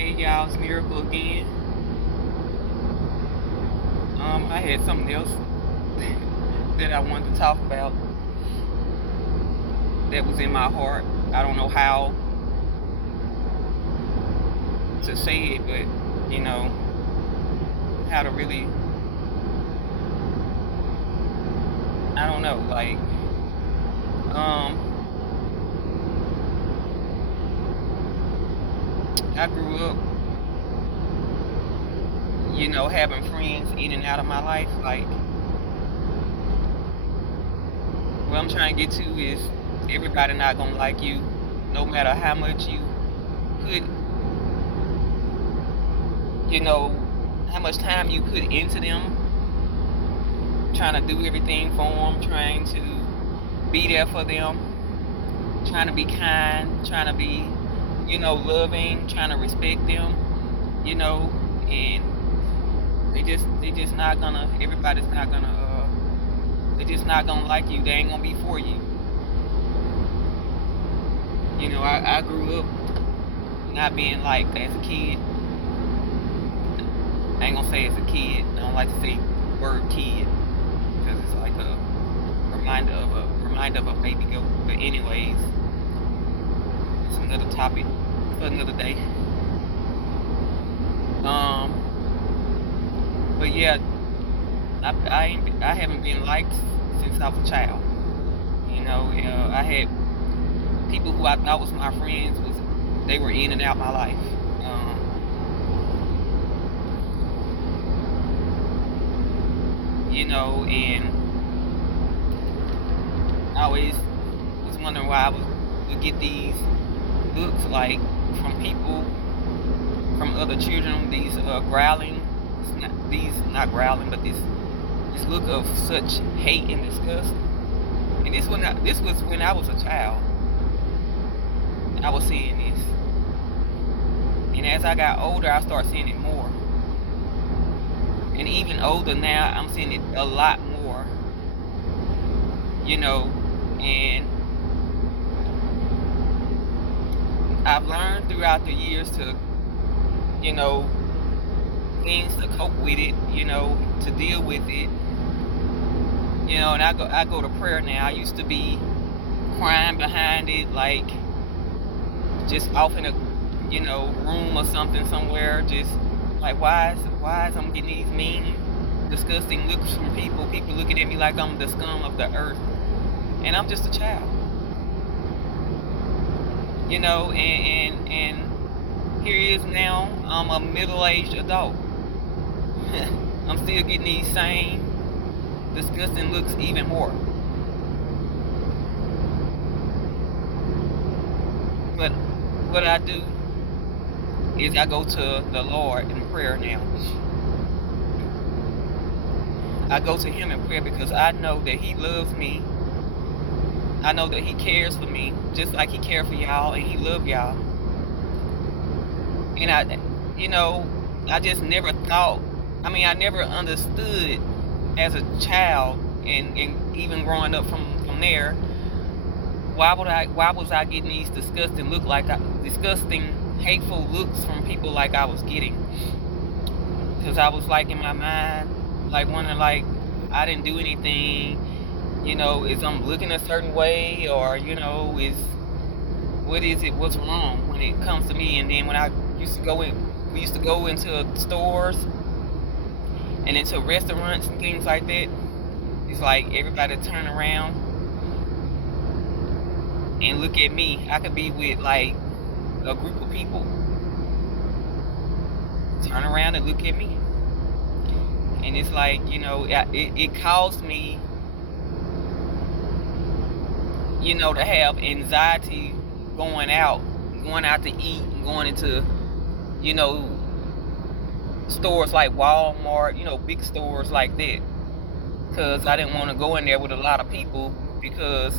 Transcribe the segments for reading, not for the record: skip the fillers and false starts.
Hey y'all, it's Miracle again. I had something else that I wanted to talk about that was in my heart. I don't know how to say it, but how to really, I don't know, um, I grew up, having friends in and out of my life. Like, what I'm trying to get to is everybody not gonna like you, no matter how much you put, how much time you put into them, trying to do everything for them, trying to be there for them, trying to be kind, trying to be, loving, trying to respect them, and they just not gonna, everybody's not gonna, they just not gonna like you. They ain't gonna be for you. I grew up not being liked as a kid. I ain't gonna say as a kid. I don't like to say word kid because it's like a reminder of a baby goat. But anyways, it's another topic for another day. But yeah, I haven't been liked since I was a child. I had people who I thought was my friends, they were in and out my life. And I always was wondering why I would get these looks like from people, from other children, these growling, not growling, but this look of such hate and disgust. And this was when I was a child. I was seeing this, and as I got older, I started seeing it more. And even older now, I'm seeing it a lot more. And I've learned throughout the years to, things to cope with it, to deal with it. And I go to prayer now. I used to be crying behind it, like just off in a, room or something somewhere, just like why is I'm getting these mean, disgusting looks from people. People looking at me like I'm the scum of the earth, and I'm just a child. And here he is now. I'm a middle-aged adult. I'm still getting these same disgusting looks even more. But what I do is I go to the Lord in prayer now. I go to him in prayer because I know that he loves me. I know that he cares for me just like he cared for y'all, and he loved y'all. And I just never thought, I never understood as a child, and even growing up from there, why was I getting these disgusting hateful looks from people like I was getting? Because I was like in my mind, like wondering, like I didn't do anything. Is I'm looking a certain way, or what's wrong when it comes to me? And then when we used to go into stores and into restaurants and things like that. It's like everybody turn around and look at me. I could be with like a group of people, turn around and look at me, and it's like it caused me to have anxiety going out to eat, and going into stores like Walmart, big stores like that, because I didn't want to go in there with a lot of people because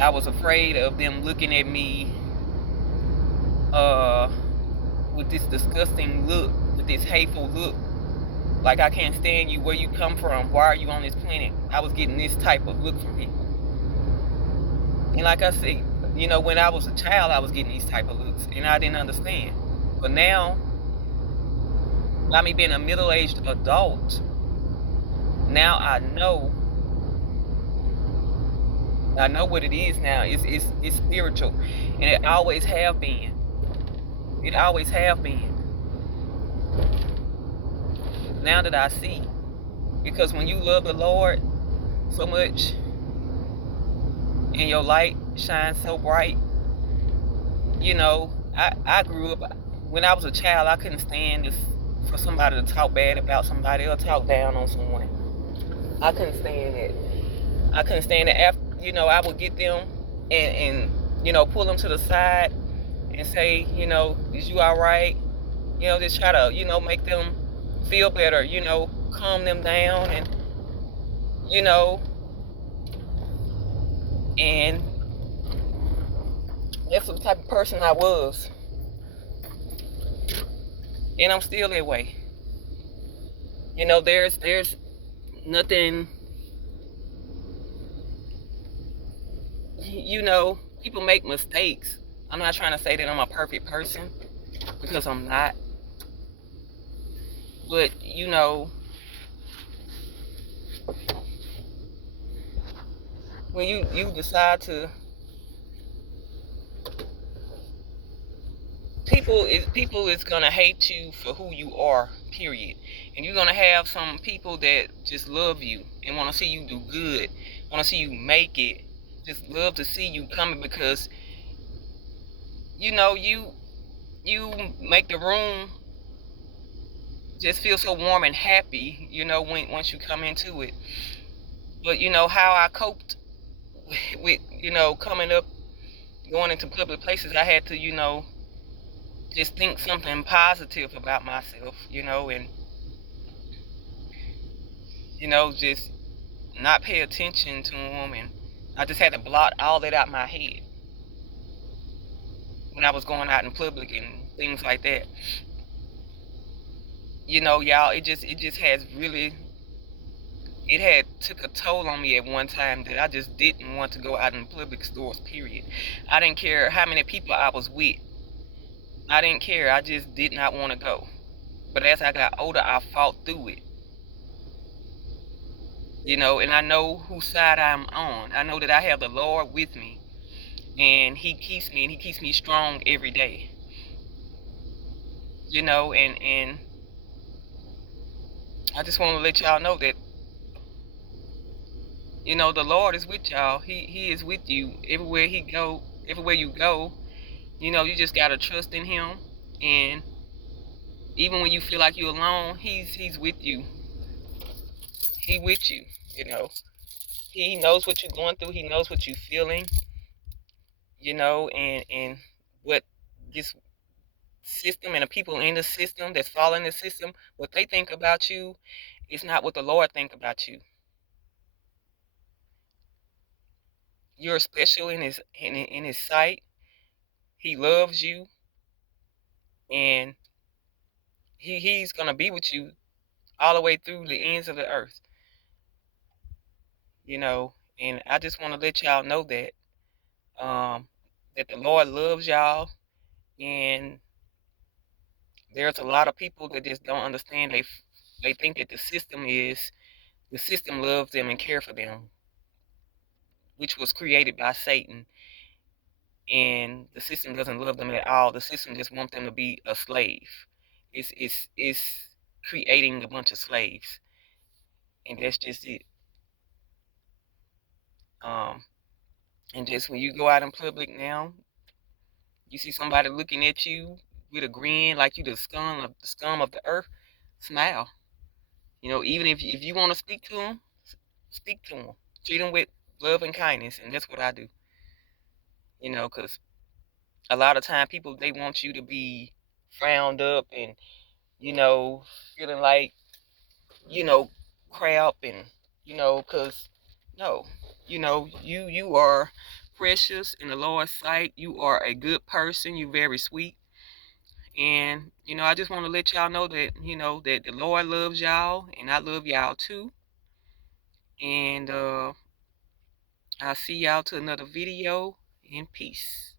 I was afraid of them looking at me with this disgusting look, with this hateful look, like I can't stand you, where you come from, why are you on this planet? I was getting this type of look from people. And like I said, when I was a child, I was getting these type of looks, and I didn't understand. But now, by me being a middle-aged adult, now I know what it is now. It's spiritual, and it always have been. It always have been. Now that I see, because when you love the Lord so much, and your light shines so bright, you know, I grew up, when I was a child, I couldn't stand for somebody to talk bad about somebody or talk down on someone. I couldn't stand it. I couldn't stand it. After, I would get them and pull them to the side and say, is you all right? Just try to, make them feel better, calm them down, and, and that's the type of person I was. And I'm still that way. There's nothing, people make mistakes. I'm not trying to say that I'm a perfect person, because I'm not. But, when you decide to, people is gonna hate you for who you are, period. And you're gonna have some people that just love you and want to see you do good, want to see you make it, just love to see you coming, because you make the room just feel so warm and happy, once you come into it. But how I coped with coming up, going into public places, I had to just think something positive about myself, and just not pay attention to them, and I just had to blot all that out my head when I was going out in public and things like that. Y'all, it just has really, it had took a toll on me at one time, that I just didn't want to go out in public stores, period. I didn't care how many people I was with. I didn't care. I just did not want to go. But as I got older, I fought through it. And I know whose side I'm on. I know that I have the Lord with me, and He keeps me, and He keeps me strong every day. And I just want to let y'all know that, the Lord is with y'all. He is with you everywhere everywhere you go. You just gotta trust in Him, and even when you feel like you're alone, He's with you. He with you. He knows what you're going through. He knows what you're feeling. And what this system and the people in the system that's following the system, what they think about you is not what the Lord think about you. You're special in His sight. He loves you, and He's gonna be with you all the way through the ends of the earth. And I just want to let y'all know that that the Lord loves y'all, and there's a lot of people that just don't understand. They think that the system loves them and care for them, which was created by Satan, and the system doesn't love them at all. The system just wants them to be a slave. It's creating a bunch of slaves, and that's just it. And just when you go out in public now, you see somebody looking at you with a grin, like you the scum of the earth, smile. Even if you want to speak to them, speak to them. Treat them with love and kindness, and that's what I do. Because a lot of time people, they want you to be frowned up and feeling like crap, and because no, you are precious in the Lord's sight. You are a good person. You're very sweet. And I just want to let y'all know that that the Lord loves y'all, and I love y'all too. And I'll see y'all to another video, in peace.